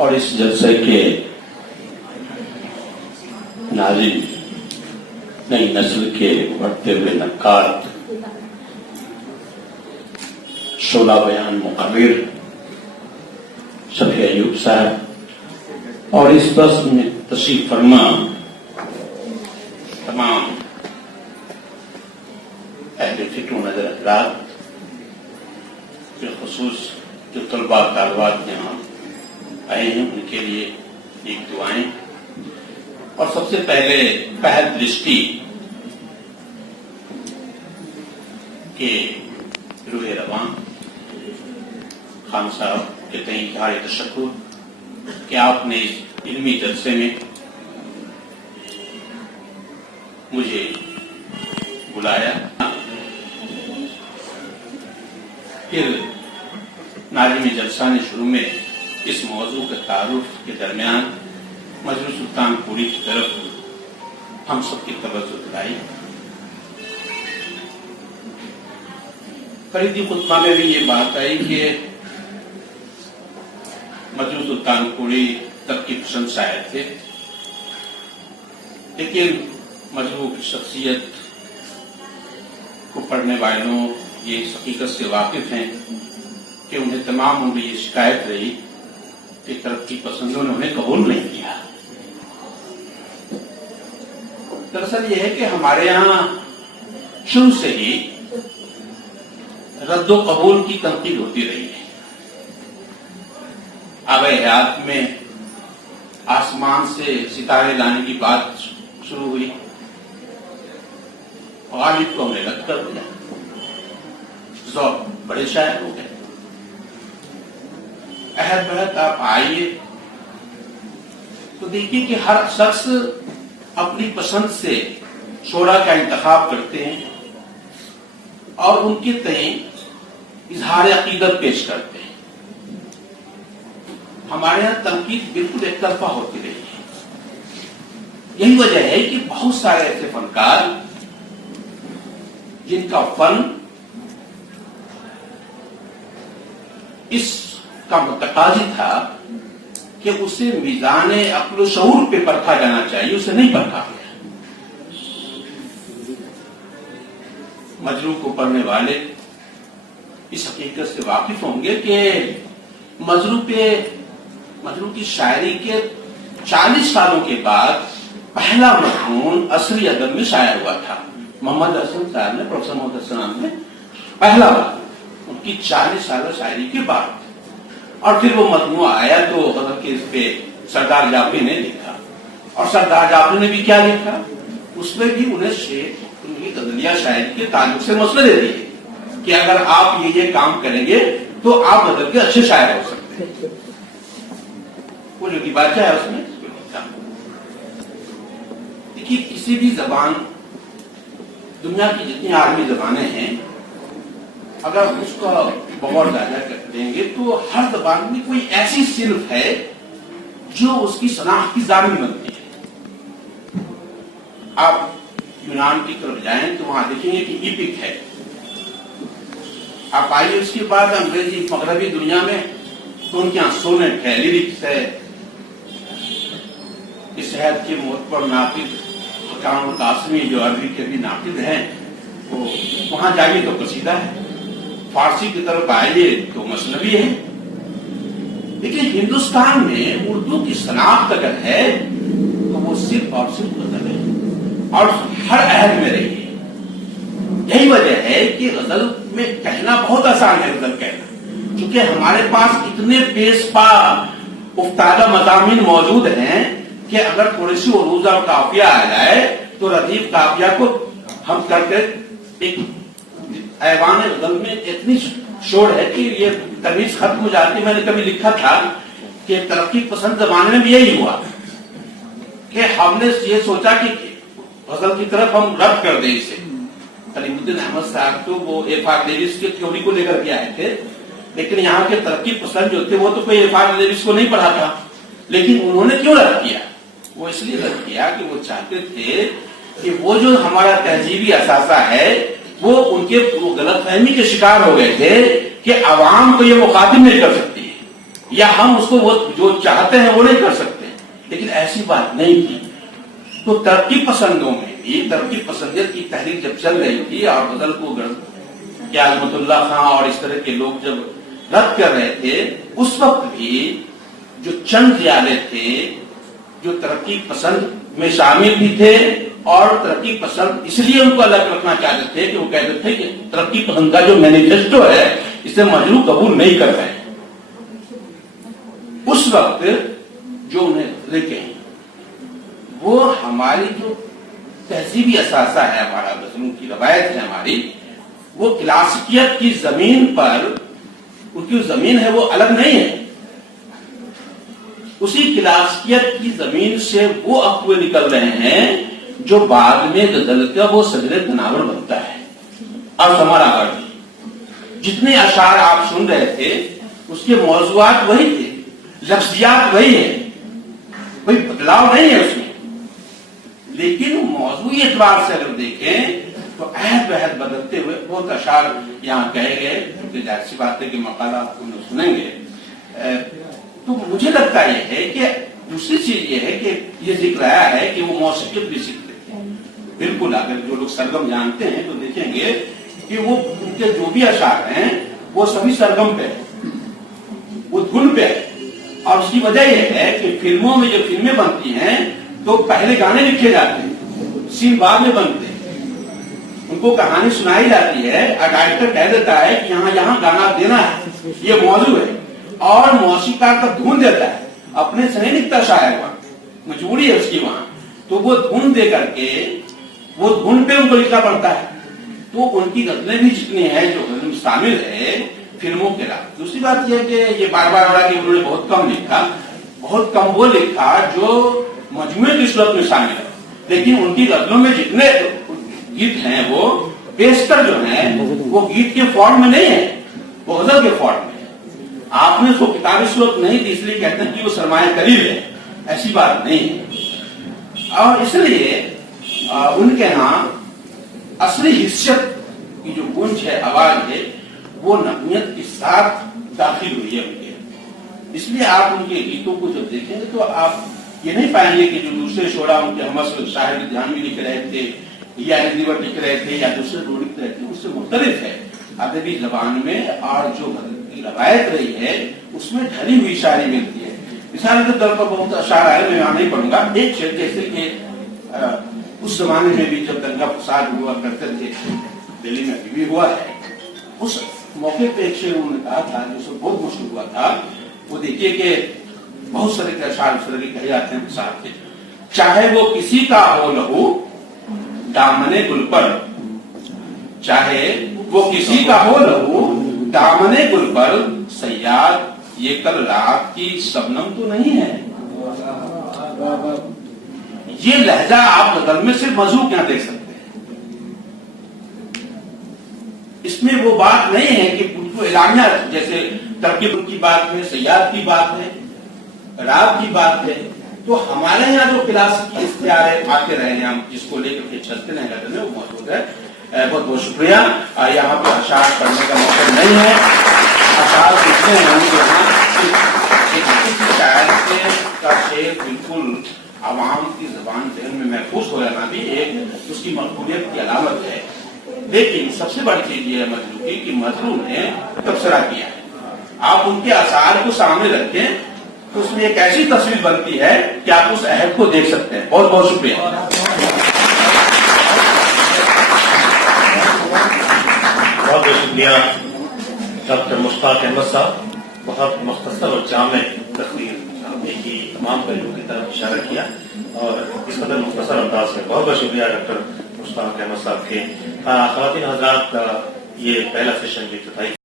اور اس جلسے کے ناظرین، نئی نسل کے بڑھتے ہوئے نقاد، شعلہ بیان مقرر شفیع ایوب صاحب اور اس بس میں تشریف فرما تمام اہل فکر و نظر حضرات، بالخصوص جو طلباء طالبات یہاں آئے ہیں ان کے لیے ایک دعائیں، اور سب سے پہلے پہل درشٹی کے روح رواں خان صاحب کے تئیں اظہار تشکر کہ آپ نے اس علمی جلسے میں مجھے بلایا۔ پھر ناظرین جلسہ نے شروع میں اس موضوع کے تعارف کے درمیان مجلس سلطان پوری کی طرف ہم سب کی توجہ دلائی۔ فریدی خطبہ میں بھی یہ بات آئی کہ مجلس سلطان پوری ترقی پسند شاعر تھے، لیکن مجلو کی شخصیت کو پڑھنے والوں یہ اس حقیقت سے واقف ہیں کہ انہیں تمام عمر یہ شکایت رہی کہ ترقی پسندوں نے انہیں قبول نہیں کیا۔ دراصل یہ ہے کہ ہمارے یہاں شروع سے ہی رد و قبول کی تنقید ہوتی رہی ہے۔ آب حیات میں آسمان سے ستارے لانے کی بات شروع ہوئی، غالب کو ہم نے رد کر دیا، ذوق بڑے شاعر ہو گئے۔ عہد بہت آپ آئیے تو دیکھیے کہ ہر شخص اپنی پسند سے شعراء کا انتخاب کرتے ہیں اور ان کے تئیں اظہار عقیدت پیش کرتے ہیں۔ ہمارے یہاں تنقید بالکل ایک طرفہ ہوتی رہی ہے۔ یہی وجہ ہے کہ بہت سارے ایسے فنکار جن کا فن اس کا متقاضی تھا کہ اسے میزان عقل و شعور پہ پرکھا جانا چاہیے، اسے نہیں پرکھا گیا۔ مجلو کو پڑھنے والے اس حقیقت سے واقف ہوں گے کہ مجلو کی شاعری کے 40 سالوں کے بعد پہلا مضمون عصری ادب میں شائع ہوا تھا۔ محمد حسن صاحب نے، پروفیسر محمد حسن صاحب نے پہلا مضمون ان کی 40 سالہ شاعری کے بعد، اور پھر وہ مجموعہ آیا تو غزل کے اس پہ سردار جعفری نے لکھا، اور سردار جعفری نے بھی کیا لکھا، اس میں بھی انہیں ان کی غزلیہ شاعری کے تعلق سے مشورے دیے کہ اگر آپ یہ کام کریں گے تو آپ غزل کے اچھے شاعر ہو سکتے ہیں۔ وہ جو کی بات ہے اس میں لکھا۔ دیکھیے کسی بھی زبان، دنیا کی جتنی عالمی زبانیں ہیں، اگر اس کا بغور جائزہ لیں گے تو ہر زبان میں کوئی ایسی صنف ہے جو اس کی شناخت کی ضامن بنتی ہے۔ آپ یونان کی طرف جائیں تو وہاں دیکھیں گے کہ ایپک ہے۔ آپ آئیے اس کے بعد انگریزی مغربی دنیا میں تو ان کے یہاں سونٹ ہے، لیرکس ہے۔ اس شہر کے معتبر ناقد حکام القاسمی جو عربی کے بھی ناقد ہیں، وہ وہاں جائیے تو قصیدہ ہے، فارسی کی طرف آئیے تو مثنوی ہے۔ لیکن ہندوستان میں اردو کی شناخت اگر ہے تو وہ صرف اور صرف غزل ہے، اور ہر عہد میں رہی ہے۔ یہی وجہ ہے کہ غزل میں کہنا بہت آسان ہے، غزل کہنا، چونکہ ہمارے پاس اتنے پیش پا افتادہ مضامین موجود ہیں کہ اگر تھوڑی سی عروض اور قافیہ آ جائے تو ردیف قافیہ کو ہم کر کے ایک ایوان غزل میں اتنی شور ہے کہ یہ تمیز ختم ہو جاتی۔ میں نے کبھی لکھا تھا کہ ترقی پسند زمانے میں بھی یہی ہوا کہ ہم نے یہ سوچا کہ غزل کی طرف ہم رد کر دیں اسے۔ علیم الدین احمد صاحب تو وہ ایفار ڈیوس کی تھیوری کو لے کر کے آئے تھے، لیکن یہاں کے ترقی پسند جو تھے وہ تو کوئی ایفار ڈیوس کو نہیں پڑھا تھا۔ لیکن انہوں نے کیوں رد کیا؟ وہ اس لیے رد کیا کہ وہ چاہتے تھے کہ وہ جو ہمارا تہذیبی اثاثہ ہے وہ ان کے غلط فہمی کے شکار ہو گئے تھے کہ عوام کو یہ مخاطب نہیں کر سکتی ہے۔ یا ہم اس کو وہ جو چاہتے ہیں وہ نہیں کر سکتے، لیکن ایسی بات نہیں تھی. تو ترقی پسندوں میں بھی ترقی پسندیت کی تحریک جب چل رہی تھی اور غزل کو عظمت اللہ خان اور اس طرح کے لوگ جب رد کر رہے تھے، اس وقت بھی جو چند خیالے تھے جو ترقی پسند میں شامل بھی تھے اور ترقی پسند اس لیے ان کو الگ رکھنا چاہتے تھے کہ وہ کہتے تھے کہ ترقی پسند کا جو مینیفیسٹو ہے اسے مجروح قبول نہیں کر رہے ہیں. اس وقت جو انہیں لکھیں وہ ہماری جو تہذیبی اثاثہ ہے، ہمارا غزلوں کی روایت ہے ہماری، وہ کلاسیکیت کی زمین پر ان کی زمین ہے وہ الگ نہیں ہے. اسی کلاسیکیت کی زمین سے وہ افواہ نکل رہے ہیں جو بعد میں غزل کا وہ صدر تناور بنتا ہے. اور ہمارا جتنے اشعار آپ سن رہے تھے اس کے موضوعات وہی تھے، لفظیات وہی ہے، کوئی بدلاؤ نہیں ہے اس میں، لیکن موضوعی اعتبار سے اگر دیکھیں تو عہد بہد بدلتے ہوئے بہت اشعار یہاں کہے گئے، کیونکہ ظاہر سی بات ہے کہ مقالات کو سنیں گے. تو مجھے لگتا یہ ہے کہ دوسری چیز یہ ہے کہ یہ ذکر آیا ہے کہ وہ موسیقیت بھی سیکھتے ہیں. بالکل اگر جو لوگ سرگم جانتے ہیں تو دیکھیں گے کہ وہ ان کے جو بھی اشعار ہیں وہ سبھی سرگم پہ ہیں، وہ دھن پہ ہے. اور اس کی وجہ یہ ہے کہ فلموں میں جو فلمیں بنتی ہیں تو پہلے گانے لکھے جاتے ہیں، سین بعد میں بنتے ہیں، ان کو کہانی سنائی جاتی ہے اور ڈائریکٹر کہہ دیتا ہے کہ یہاں گانا دینا ہے، یہ موضوع ہے، اور موسیقار کا دھن دیتا ہے، اپنے سے نہیں لکھتا شاعر، وہاں مجبوری ہے اس کی وہاں، تو وہ دھن دے کر کے وہ دھن پہ ان کو لکھنا پڑتا ہے. تو ان کی غزلیں بھی جتنی ہیں جو غزل شامل ہے فلموں کے علاوہ. دوسری بات یہ کہ یہ بار بار ہو رہا کہ انہوں نے بہت کم لکھا، بہت کم وہ لکھا جو مجموعے کی صورت میں شامل ہے، لیکن ان کی غزلوں میں جتنے گیت ہیں وہ بیشتر جو ہیں وہ گیت کے فارم میں نہیں ہے، وہ غزل کے فارم میں ہے. آپ نے اس کو کتابی صورت نہیں دی اس لیے کہتے ہیں کہ وہ سرمایہ قریب ہے، ایسی بات نہیں ہے. اور اس لیے ان کے ہاں اصلی حیثیت کی جو گونج ہے، آواز ہے، وہ نغمیت کے ساتھ داخل ہوئی ہے ان کے. اس لیے آپ ان کے گیتوں کو جب دیکھیں گے تو آپ یہ نہیں پائیں گے کہ جو دوسرے شعرا ان کے ہم شاعر دھیان میں لکھ رہے تھے یا ندیور لکھ رہے تھے یا دوسرے لوگ لکھ رہے تھے، اس سے مختلف ہے. ادبی زبان میں اور جو روایت رہی ہے اس میں ڈھلی ہوئی شاعری ملتی ہے. مثال کے طور پر بہت اشعار ہے، میں یہاں نہیں پڑھوں گا. ایک شعر جیسے کہ اس زمانے میں بھی جب دنگا فساد ہوا کرتے تھے، دلی میں بھی ہوا ہے، اس موقع پہ ایک شعر انہوں نے کہا تھا جو سب بہت مشہور ہوا تھا. وہ دیکھیے کہ بہت سارے کے اشعار اس طرح کے کہے جاتے ہیں فساد کے. چاہے وہ کسی کا ہو لہو دامنے گل پر، چاہے وہ کسی کا ہو لہو دامنے گل پر، سیاد یہ کل رات کی شبنم تو نہیں ہے. یہ لہجہ آپ غزل میں صرف مضمون کیا دیکھ سکتے ہیں. اس میں وہ بات نہیں ہے کہ ان کو اعلامیہ جیسے ترکیب کی بات ہے، سیاد کی بات ہے، رات کی بات ہے. تو ہمارے یہاں جو کلاسیکی اختیار آتے رہے ہیں، ہم جس کو لے کر کے چلتے رہے ہیں وہ موجود ہے. بہت بہت شکریہ. یہاں پہ اشعار پڑھنے کا موقع نہیں ہے. اشعار کتنے ہیں شاعر کا شعر بالکل عوام کی زبان ذہن میں محفوظ ہو جانا بھی ایک اس کی مقبولیت کی علامت ہے. لیکن سب سے بڑی چیز یہ ہے مجروح کی کہ مجروح نے تبصرہ کیا ہے. آپ ان کے اشعار کو سامنے رکھیں تو اس میں ایک ایسی تصویر بنتی ہے کہ آپ اس عہد کو دیکھ سکتے ہیں. بہت بہت شکریہ. بہت بہت شکریہ ڈاکٹر مشتاق احمد صاحب. بہت مختصر اور جامع تقریر نے کی، تمام پہلوؤں کی طرف اشارہ کیا اور اس قدر مختصر انداز میں. بہت بہت شکریہ ڈاکٹر مشتاق احمد صاحب کے. خواتین حضرات، یہ پہلا سیشن کی افتتاحی